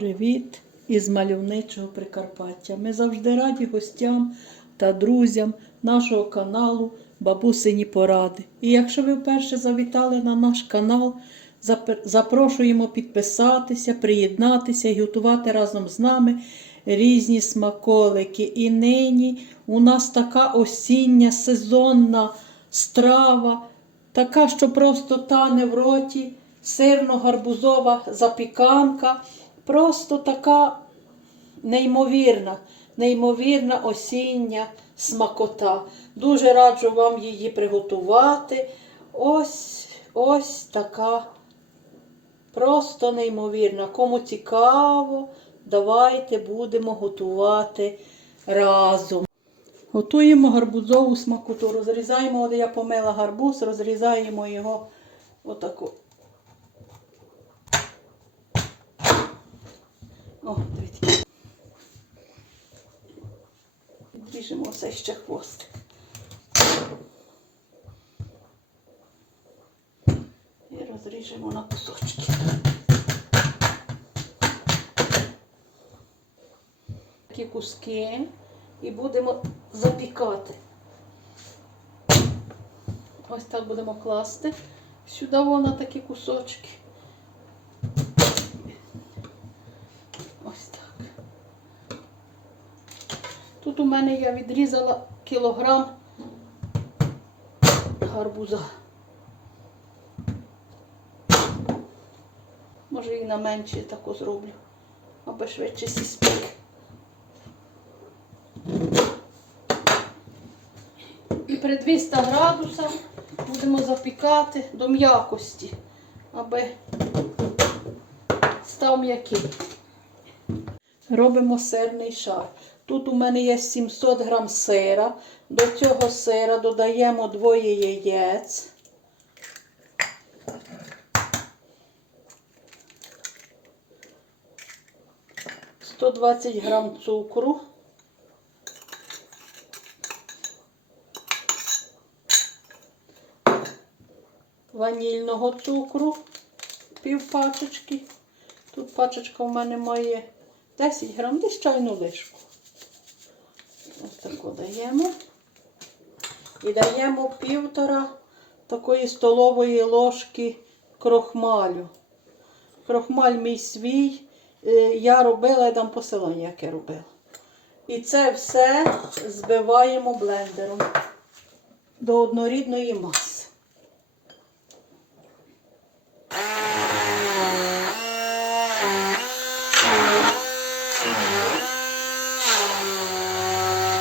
Привіт із мальовничого Прикарпаття. Ми завжди раді гостям та друзям нашого каналу Бабусині Поради. І якщо ви вперше завітали на наш канал, запрошуємо підписатися, приєднатися і готувати разом з нами різні смаколики. І нині у нас така осіння сезонна страва, така, що просто тане в роті, сирно-гарбузова запіканка. Просто така неймовірна, неймовірна осіння смакота. Дуже раджу вам її приготувати. Ось ось така просто неймовірна. Кому цікаво, давайте будемо готувати разом. Готуємо гарбузову смакоту. Розрізаємо, от я помила гарбуз, розрізаємо його отако. О, дивіться. Відріжемо все ще хвостик. І розріжемо на кусочки. Такі куски і будемо запікати. Ось так будемо класти сюди воно такі кусочки. Ось так. Тут у мене я відрізала кілограм гарбуза. Може і на менше тако зроблю, аби швидше сі спік. І при 200 градусах будемо запікати до м'якості, аби став м'який. Робимо сирний шар. Тут у мене є 700 грам сира. До цього сира додаємо двоє яєць. Сто двадцять грам цукру. Ванільного цукру, пів пачечки. Тут пачечка у мене має 10 грам, десь чайну лишку. Ось таку даємо. І даємо півтора такої столової ложки крохмалю. Крохмаль мій свій. Е, Я робила, я дам посилання, як я робила. І це все збиваємо блендером до однорідної маси.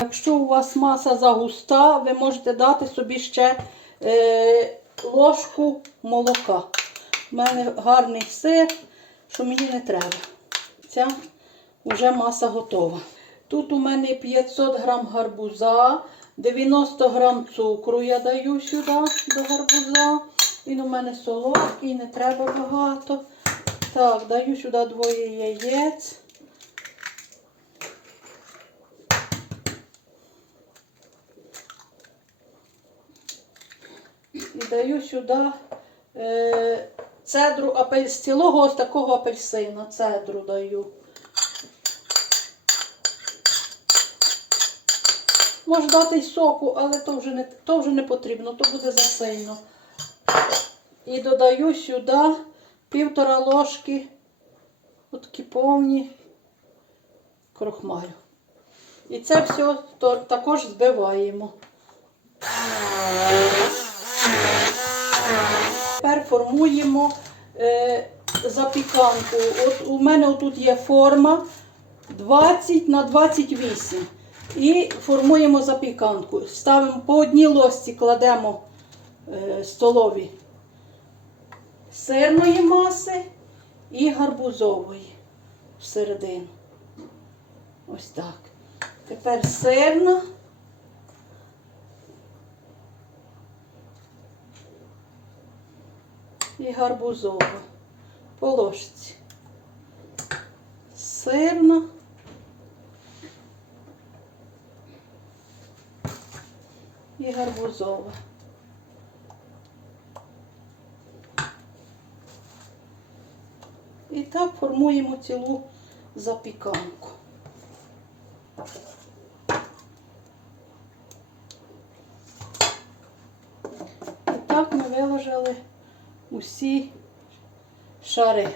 Якщо у вас маса загуста, ви можете дати собі ще е, ложку молока. У мене гарний сир, що мені не треба. Ця вже маса готова. Тут у мене 500 грам гарбуза, 90 грам цукру я даю сюди до гарбуза. Він у мене солодкий, не треба багато. Так, даю сюди двоє яєць. І даю сюди е, цедру апель... з цілого ось такого апельсина. Цедру даю. Можна дати й соку, але то вже, не, то вже не потрібно, то буде засильно. І додаю сюди півтора ложки такі повні крохмалю. І це все також збиваємо. Тепер формуємо е, запіканку. От у мене тут є форма 20 на 28. І формуємо запіканку. Ставимо по одній ложці, кладемо е, столові сирної маси і гарбузової всередину. Ось так. Тепер сирна. І гарбузова по ложці. Сирна. І гарбузова. І так формуємо цілу запіканку. І так ми виложили усі шари.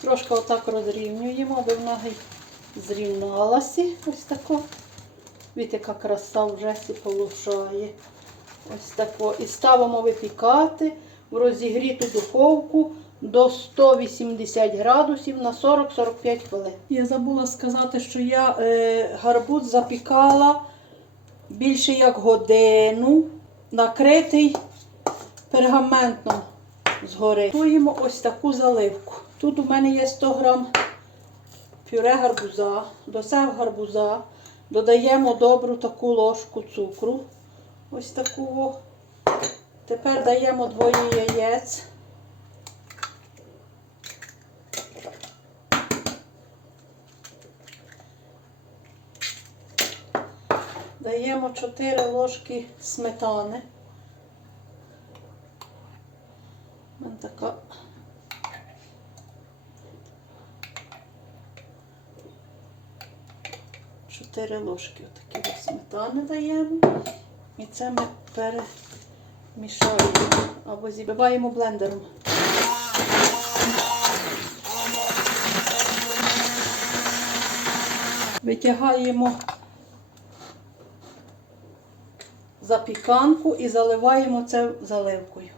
Трошки отак розрівнюємо, аби вона геть зрівналася. Ось тако. Від яка краса вже сі полушає. Ось тако. І ставимо випікати в розігріту духовку до 180 градусів на 40-45 хвилин. Я забула сказати, що я е, гарбуз запікала більше як годину, накритий пергаментом згори. Готуємо ось таку заливку. Тут у мене є 100 грам пюре гарбуза, до цього гарбуза додаємо добру таку ложку цукру. Ось таку. Тепер даємо двоє яєць. Даємо 4 ложки сметани. Така Чотири ложки отакі ось сметани даємо. І це ми перемішаємо або зібиваємо блендером. Витягаємо запіканку і заливаємо це заливкою.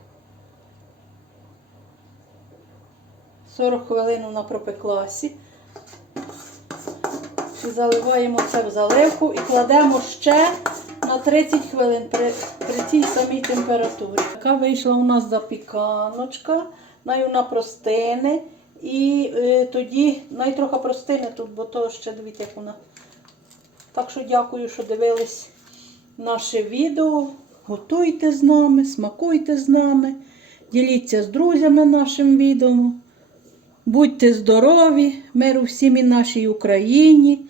40 хвилин вона пропеклася. І заливаємо це в заливку і кладемо ще на 30 хвилин при, при цій самій температурі. Така вийшла у нас запіканочка, най вона простине. І е, тоді най трохи простине тут, бо то ще дивіться, як вона. Так що дякую, що дивились наше відео. Готуйте з нами, смакуйте з нами, діліться з друзями нашим відео. Будьте здорові, миру всім і нашій Україні.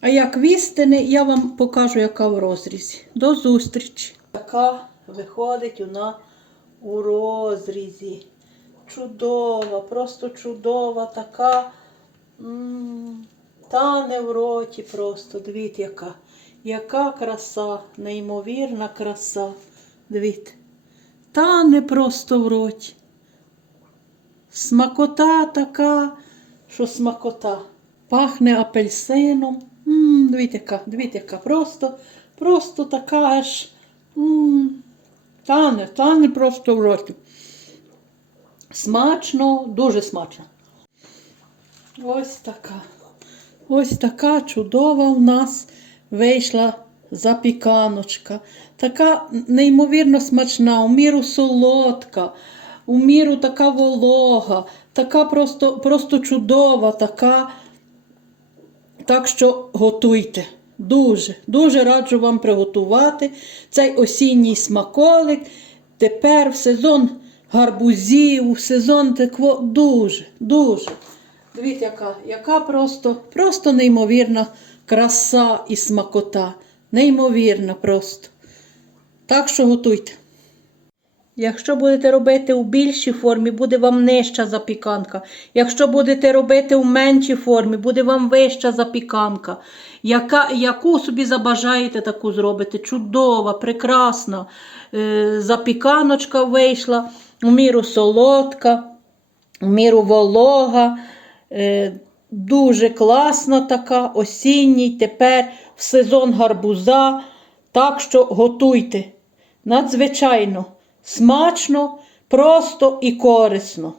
А як вістини, я вам покажу, яка в розрізі. До зустрічі! Така виходить вона у розрізі. Чудова, просто чудова, така м, тане в роті просто. Дивіться, яка. Яка краса, неймовірна краса. Дивіться. Тане просто в роті. Смакота така, що смакота. Пахне апельсином. М, Дивіться, яка, дивіться, яка. Просто, просто така аж. м, Тане, тане просто в роті. Смачно, дуже смачно. Ось така. Ось така чудова в нас вийшла запіканочка. Така неймовірно смачна, у міру солодка, у міру така волога, така просто, просто чудова, така. Так що готуйте. Дуже, дуже раджу вам приготувати цей осінній смаколик. Тепер в сезон гарбузів, в сезон такво дуже, дуже. Дивіться, яка, яка просто, просто неймовірна краса і смакота. Неймовірна просто. Так що готуйте. Якщо будете робити у більшій формі, буде вам нижча запіканка. Якщо будете робити у меншій формі, буде вам вища запіканка. Яка, яку собі забажаєте, таку зробите. Чудова, прекрасна е, запіканочка вийшла, у міру солодка, у міру волога. Е, дуже класна така, осінній, тепер в сезон гарбуза. Так що готуйте. Надзвичайно смачно, просто і корисно.